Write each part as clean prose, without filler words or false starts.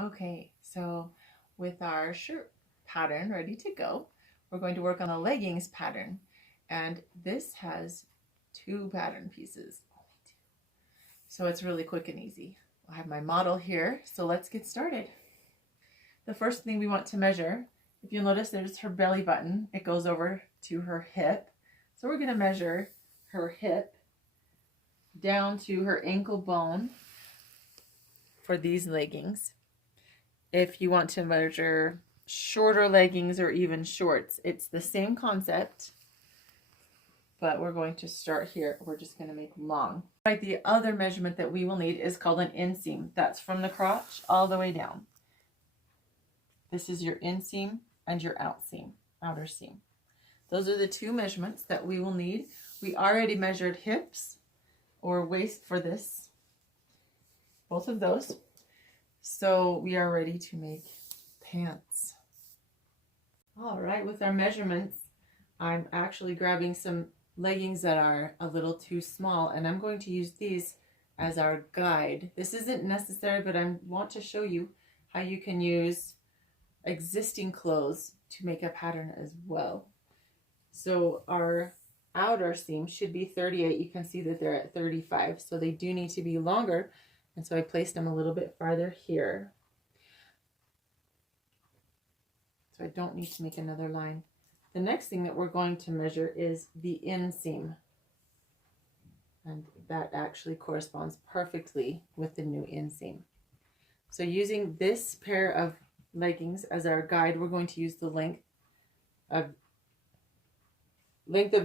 Okay, so with our shirt pattern ready to go, we're going to work on the leggings pattern. And this has two pattern pieces, only two. So it's really quick and easy. I have my model here, so let's get started. The first thing we want to measure, if you'll notice there's her belly button, it goes over to her hip. So we're going to measure her hip down to her ankle bone for these leggings. If you want to measure shorter leggings or even shorts, it's the same concept, but we're going to start here. We're just going to make long. Right, the other measurement that we will need is called an inseam. That's from the crotch all the way down. This is your inseam and your outer seam. Those are the two measurements that we will need. We already measured hips or waist for this, both of those. So we are ready to make pants. All right, with our measurements, I'm actually grabbing some leggings that are a little too small, and I'm going to use these as our guide. This isn't necessary, but I want to show you how you can use existing clothes to make a pattern as well. So our outer seam should be 38. You can see that they're at 35, so they do need to be longer. And so I placed them a little bit farther here. So I don't need to make another line. The next thing that we're going to measure is the inseam. And that actually corresponds perfectly with the new inseam. So using this pair of leggings as our guide, we're going to use the length of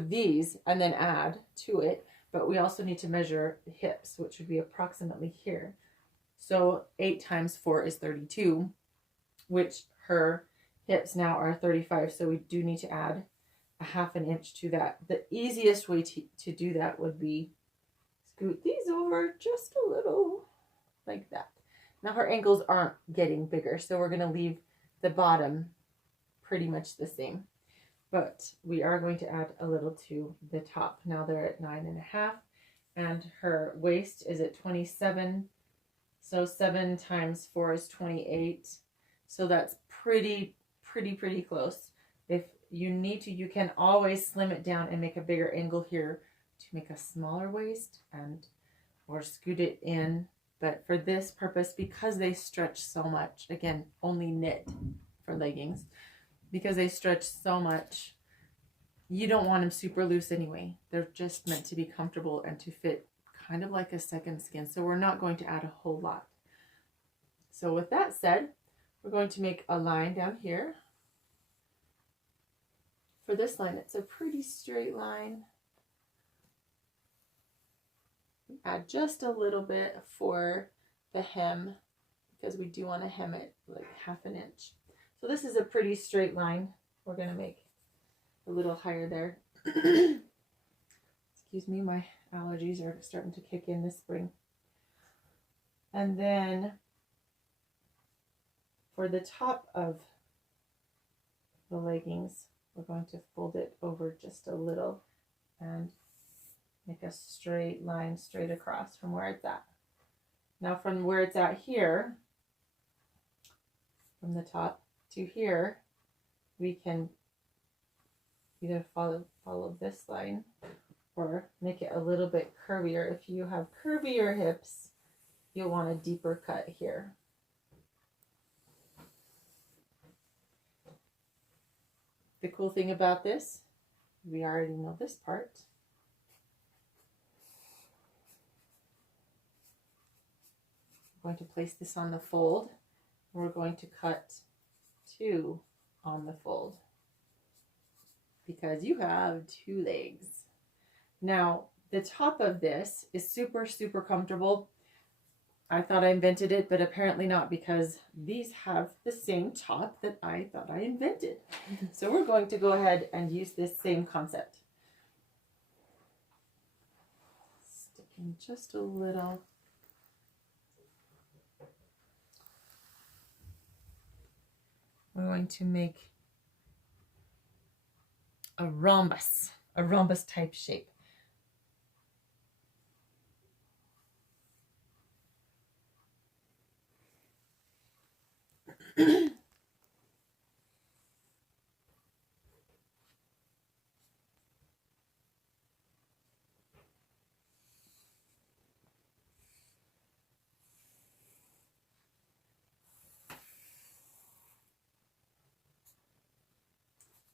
these and then add to it. But we also need to measure hips, which would be approximately here. So 8 times 4 is 32, which her hips now are 35. So we do need to add a ½ inch to that. The easiest way to do that would be scoot these over just a little like that. Now her ankles aren't getting bigger, so we're going to leave the bottom pretty much the same. But we are going to add a little to the top. Now they're at 9.5, and her waist is at 27. So 7 times 4 is 28. So that's pretty close. If you need to, you can always slim it down and make a bigger angle here to make a smaller waist or scoot it in. But for this purpose, because they stretch so much, again, only knit for leggings, because they stretch so much, you don't want them super loose anyway. They're just meant to be comfortable and to fit kind of like a second skin. So we're not going to add a whole lot. So with that said, we're going to make a line down here. For this line, it's a pretty straight line. Add just a little bit for the hem, because we do want to hem it like ½ inch. So this is a pretty straight line. We're going to make a little higher there. Excuse me, my allergies are starting to kick in this spring. And then for the top of the leggings, we're going to fold it over just a little and make a straight line straight across from where it's at. Now from where it's at here, from the top to here, we can either follow this line or make it a little bit curvier. If you have curvier hips, you'll want a deeper cut here. The cool thing about this, we already know this part. We're going to place this on the fold. We're going to cut 2 on the fold because you have 2 legs. Now, the top of this is super comfortable. I thought I invented it, but apparently not, because these have the same top that I thought I invented. So we're going to go ahead and use this same concept. Sticking just a little. We're going to make a rhombus type shape. And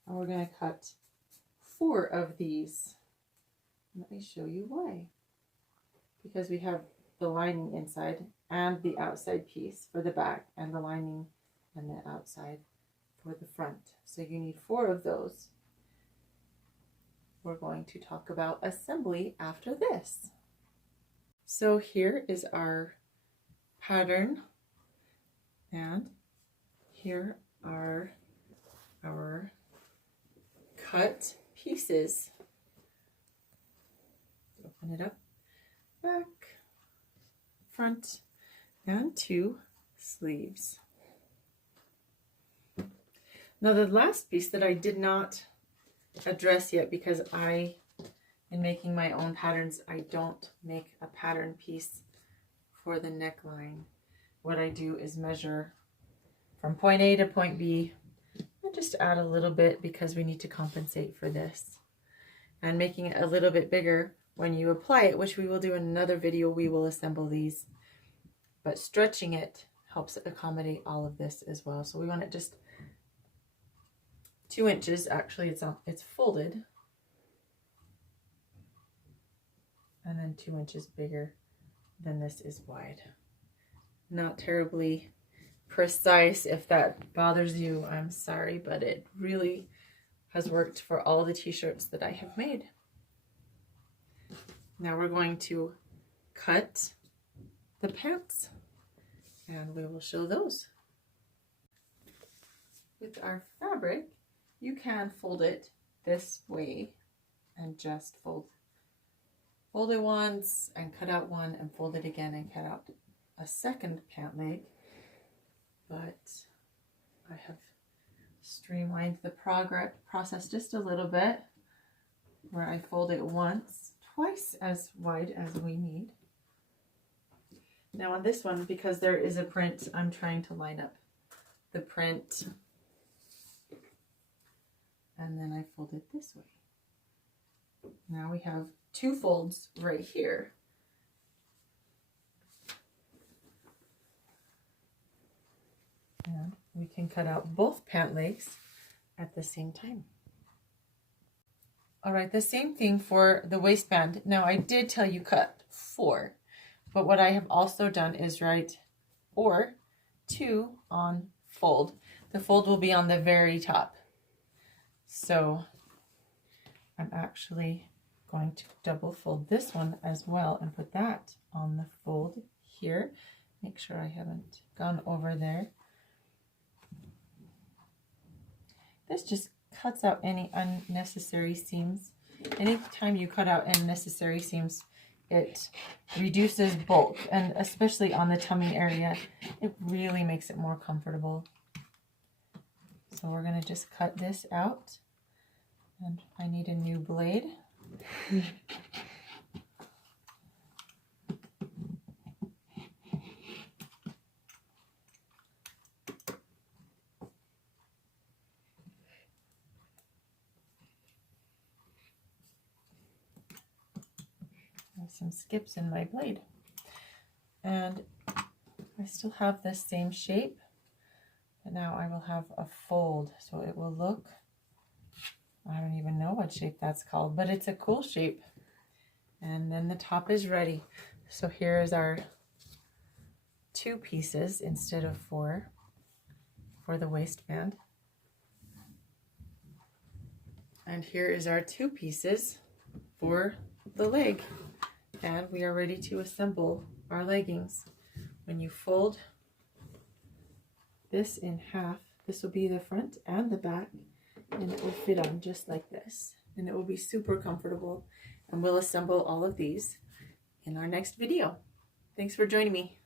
we're going to cut 4 of these. Let me show you why. Because we have the lining inside and the outside piece for the back, and the lining and the outside for the front. So you need 4 of those. We're going to talk about assembly after this. So here is our pattern, and here are our cut pieces. Open it up, back, front, and 2 sleeves. Now the last piece that I did not address yet, because in making my own patterns, I don't make a pattern piece for the neckline. What I do is measure from point A to point B, and just add a little bit because we need to compensate for this. And making it a little bit bigger when you apply it, which we will do in another video, we will assemble these. But stretching it helps accommodate all of this as well. So we want it just 2 inches. Actually, it's folded. And then 2 inches bigger than this is wide. Not terribly precise. If that bothers you, I'm sorry, but it really has worked for all the t-shirts that I have made. Now we're going to cut the pants, and we will show those. With our fabric, you can fold it this way and just fold it once and cut out one, and fold it again and cut out a second pant leg. But I have streamlined the process just a little bit, where I fold it once, twice as wide as we need. Now on this one, because there is a print, I'm trying to line up the print, and then I fold it this way. Now we have 2 folds right here. And we can cut out both pant legs at the same time. All right, the same thing for the waistband. Now I did tell you cut 4, but what I have also done is write or 2 on fold. The fold will be on the very top. So I'm actually going to double fold this one as well and put that on the fold here. Make sure I haven't gone over there. This just cuts out any unnecessary seams. Anytime you cut out unnecessary seams, it reduces bulk, and especially on the tummy area, it really makes it more comfortable. So we're going to just cut this out, and I need a new blade. Some skips in my blade, and I still have the same shape, but now I will have a fold, so it will look, I don't even know what shape that's called, but it's a cool shape. And then the top is ready. So here is our 2 pieces instead of 4 for the waistband, and here is our 2 pieces for the leg. And we are ready to assemble our leggings. When you fold this in half, this will be the front and the back, and it will fit on just like this. And it will be super comfortable. And we'll assemble all of these in our next video. Thanks for joining me.